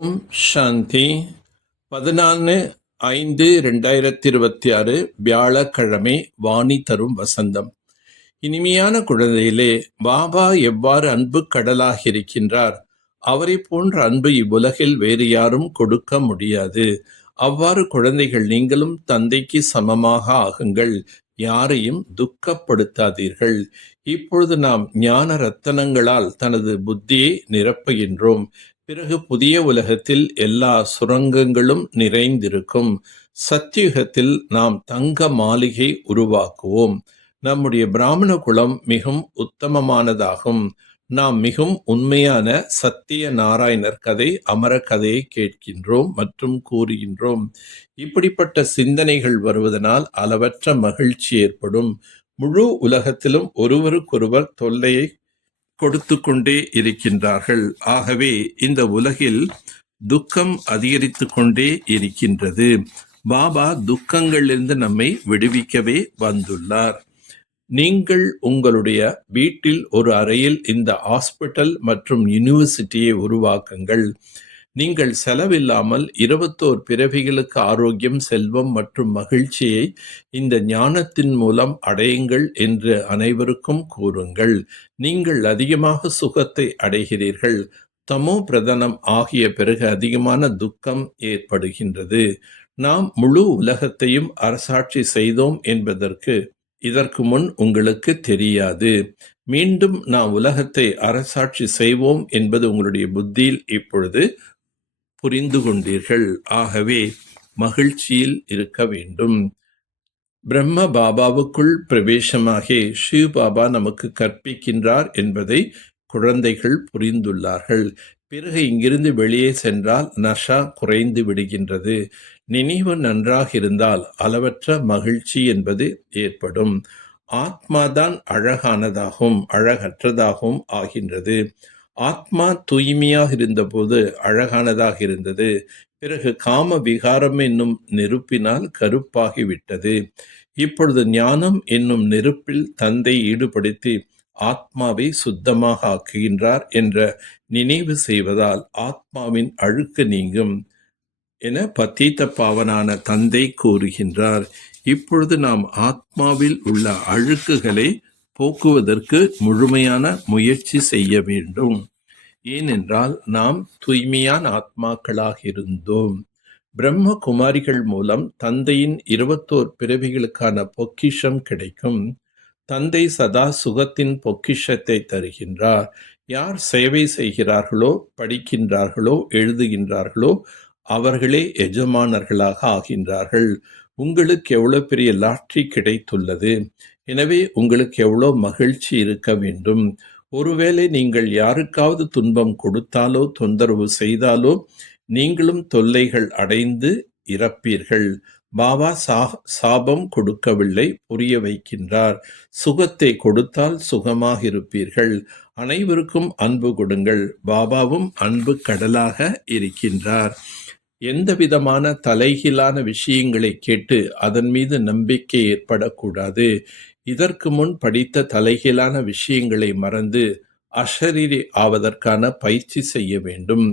ஓம் சாந்தி 14/5/2026 வியாழக்கிழமை. வாணி தரும் வசந்தம். இனிமையான குழந்தையிலே, பாபா எவ்வாறு அன்பு கடலாக இருக்கின்றார், அவரை போன்ற அன்பு இவ்வுலகில் வேறு யாரும் கொடுக்க முடியாது. அவ்வாறு குழந்தைகள் நீங்களும் தந்தைக்கு சமமாக ஆகுங்கள். யாரையும் துக்கப்படுத்தாதீர்கள். இப்பொழுது நாம் ஞான ரத்தனங்களால் தனது புத்தியை நிரப்புகின்றோம். பிறகு புதிய உலகத்தில் எல்லா சுரங்கங்களும் நிறைந்திருக்கும். சத்தியுகத்தில் நாம் தங்க மாளிகை உருவாக்குவோம். நம்முடைய பிராமண குலம் மிகவும் உத்தமமானதாகும். நாம் மிகவும் உண்மையான சத்திய நாராயணர் கதை, அமர கதையை கேட்கின்றோம் மற்றும் கூறுகின்றோம். இப்படிப்பட்ட சிந்தனைகள் வருவதனால் அளவற்ற மகிழ்ச்சி ஏற்படும். முழு உலகத்திலும் ஒருவருக்கொருவர் தொல்லையை கொடுத்து கொண்டே இருக்கின்றார்கள். ஆகவே இந்த உலகில் துக்கம் அதிகரித்து கொண்டே இருக்கின்றது. பாபா துக்கங்களிலிருந்து நம்மை விடுவிக்கவே வந்துள்ளார். நீங்கள் உங்களுடைய வீட்டில் ஒரு அறையில் இந்த ஹாஸ்பிட்டல் மற்றும் யூனிவர்சிட்டியை உருவாக்குங்கள். நீங்கள் செலவில்லாமல் 21 பிறவிகளுக்கு ஆரோக்கியம், செல்வம் மற்றும் மகிழ்ச்சியை இந்த ஞானத்தின் மூலம் அடையுங்கள் என்று அனைவருக்கும் கூறுங்கள். நீங்கள் அதிகமாக சுகத்தை அடைகிறீர்கள். தமோ பிரதானம் ஆகிய பிறகு அதிகமான துக்கம் ஏற்படுகின்றது. நாம் முழு உலகத்தையும் அரசாட்சி செய்தோம் என்பதற்கு இதற்கு முன் உங்களுக்கு தெரியாது. மீண்டும் நாம் உலகத்தை அரசாட்சி செய்வோம் என்பது உங்களுடைய புத்தியில் இப்பொழுது புரிந்து கொண்டீர்கள். ஆகவே மகிழ்ச்சியில் இருக்க வேண்டும். பிரம்ம பாபாவுக்குள் பிரவேசமாகி ஷிவ் பாபா நமக்கு கற்பிக்கின்றார் என்பதை குழந்தைகள் புரிந்துள்ளார்கள். பிறகு இங்கிருந்து வெளியே சென்றால் நஷா குறைந்து விடுகின்றது. நினைவு நன்றாக இருந்தால் அளவற்ற மகிழ்ச்சி என்பது ஏற்படும். ஆத்மாதான் அழகானதாகவும் அழகற்றதாகவும் ஆகின்றது. ஆத்மா தூய்மையாக இருந்தபோது அழகானதாக இருந்தது. பிறகு காம விகாரம் என்னும் நெருப்பினால் கருப்பாகிவிட்டது. இப்பொழுது ஞானம் என்னும் நெருப்பில் தந்தை ஈடுபடுத்தி ஆத்மாவை சுத்தமாக ஆக்குகின்றார் என்ற நினைவு செய்வதால் ஆத்மாவின் அழுக்கு நீங்கும் என பத்தீத்த பாவனான தந்தை கூறுகின்றார். இப்பொழுது நாம் ஆத்மாவில் உள்ள அழுக்குகளை போக்குவதற்கு முழுமையான முயற்சி செய்ய வேண்டும். ஏனென்றால் நாம் தூய்மையான ஆத்மாக்களாக இருந்தோம். பிரம்ம குமாரிகள் மூலம் தந்தையின் 21 பிறவிகளுக்கான பொக்கிஷம் கிடைக்கும். தந்தை சதா சுகத்தின் பொக்கிஷத்தை தருகின்றார். யார் சேவை செய்கிறார்களோ, படிக்கின்றார்களோ, எழுதுகின்றார்களோ அவர்களே எஜமானர்களாக ஆகின்றார்கள். உங்களுக்கு எவ்வளவு பெரிய லாட்ரி கிடைத்துள்ளது. எனவே உங்களுக்கு எவ்வளோ மகிழ்ச்சி இருக்க வேண்டும். ஒருவேளை நீங்கள் யாருக்காவது துன்பம் கொடுத்தாலோ தொந்தரவு செய்தாலோ நீங்களும் தொல்லைகள் அடைந்து இறப்பீர்கள். பாபா சாபம் கொடுக்கவில்லை, புரிய வைக்கின்றார். சுகத்தை கொடுத்தால் சுகமாக இருப்பீர்கள். அனைவருக்கும் அன்பு கொடுங்கள். பாபாவும் அன்பு கடலாக இருக்கின்றார். எந்த விதமான தலைகீழான விஷயங்களை கேட்டு அதன் மீது நம்பிக்கை ஏற்படக்கூடாது. இதற்கு முன் படித்த தலைகீழான விஷயங்களை மறந்து அஷரீரி ஆவதற்கான பயிற்சி செய்ய வேண்டும்.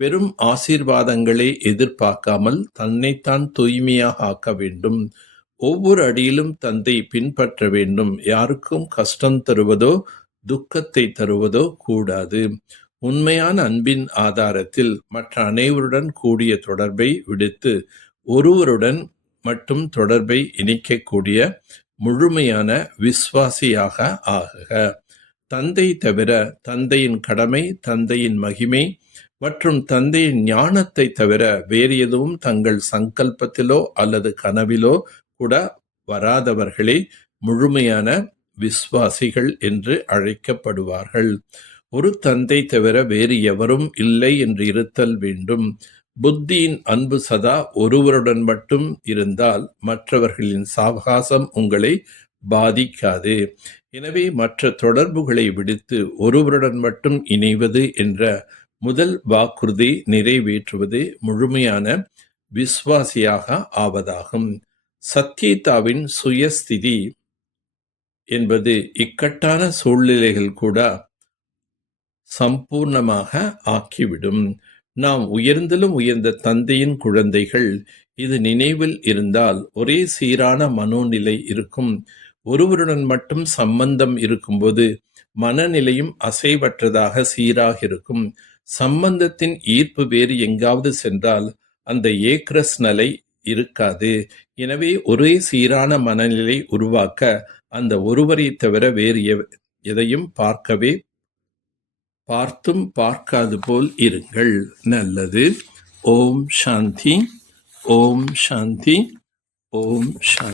வெறும் ஆசீர்வாதங்களை எதிர்பார்க்காமல் தன்னைத்தான் தூய்மையாக ஆக்க வேண்டும். ஒவ்வொரு அடியிலும் தந்தை பின்பற்ற வேண்டும். யாருக்கும் கஷ்டம் தருவதோ துக்கத்தை தருவதோ கூடாது. உண்மையான அன்பின் ஆதாரத்தில் மற்ற அனைவருடன் கூடிய தொடர்பை விடுத்து ஒருவருடன் மட்டும் தொடர்பை இணைக்கக்கூடிய முழுமையான விசுவாசியாக ஆகுக. தந்தை தவிர தந்தையின் கடமை, தந்தையின் மகிமை மற்றும் தந்தையின் ஞானத்தை தவிர வேறு எதுவும் தங்கள் சங்கல்பத்திலோ அல்லது கனவிலோ கூட வராதவர்களே முழுமையான விசுவாசிகள் என்று அழைக்கப்படுவார்கள். ஒரு தந்தை தவிர வேறு எவரும் இல்லை என்று இருத்தல் வேண்டும். புத்தியின் அன்பு சதா ஒருவருடன் மட்டும் இருந்தால் மற்றவர்களின் சாவகாசம் உங்களை பாதிக்காது. எனவே மற்ற தொடர்புகளை விடுத்து ஒருவருடன் மட்டும் இணைவது என்ற முதல் வாக்குறுதி நிறைவேற்றுவது முழுமையான விசுவாசியாக ஆவதாகும். சத்யதாவின் சுயஸ்திதி என்பது இக்கட்டான சூழ்நிலைகள் கூட சம்பூர்ணமாக ஆக்கிவிடும். நாம் உயர்ந்திலும் உயர்ந்த தந்தையின் குழந்தைகள். இது நினைவில் இருந்தால் ஒரே சீரான மனோநிலை இருக்கும். ஒருவருடன் மட்டும் சம்பந்தம் இருக்கும்போது மனநிலையும் அசைவற்றதாக சீராக இருக்கும். சம்பந்தத்தின் ஈர்ப்பு வேறு எங்காவது சென்றால் அந்த ஏக்ரஸ் நிலை இருக்காது. எனவே ஒரே சீரான மனநிலை உருவாக்க அந்த ஒருவரை தவிர வேறு எதையும் பார்த்தும் பார்க்காது போல் இருங்கள். நல்லது. ஓம் சாந்தி. ஓம் சாந்தி. ஓம் சாந்தி.